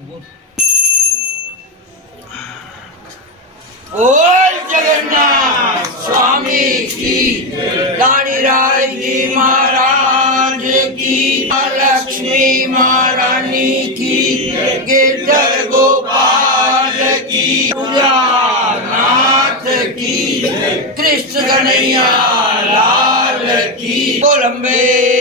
बोल जगन्नाथ स्वामी की, दानीराज जी महाराज की, लक्ष्मी महारानी की, गिरधर गोपाल की, नाथ की, कृष्ण कन्हैया लाल की, बोल अम्बे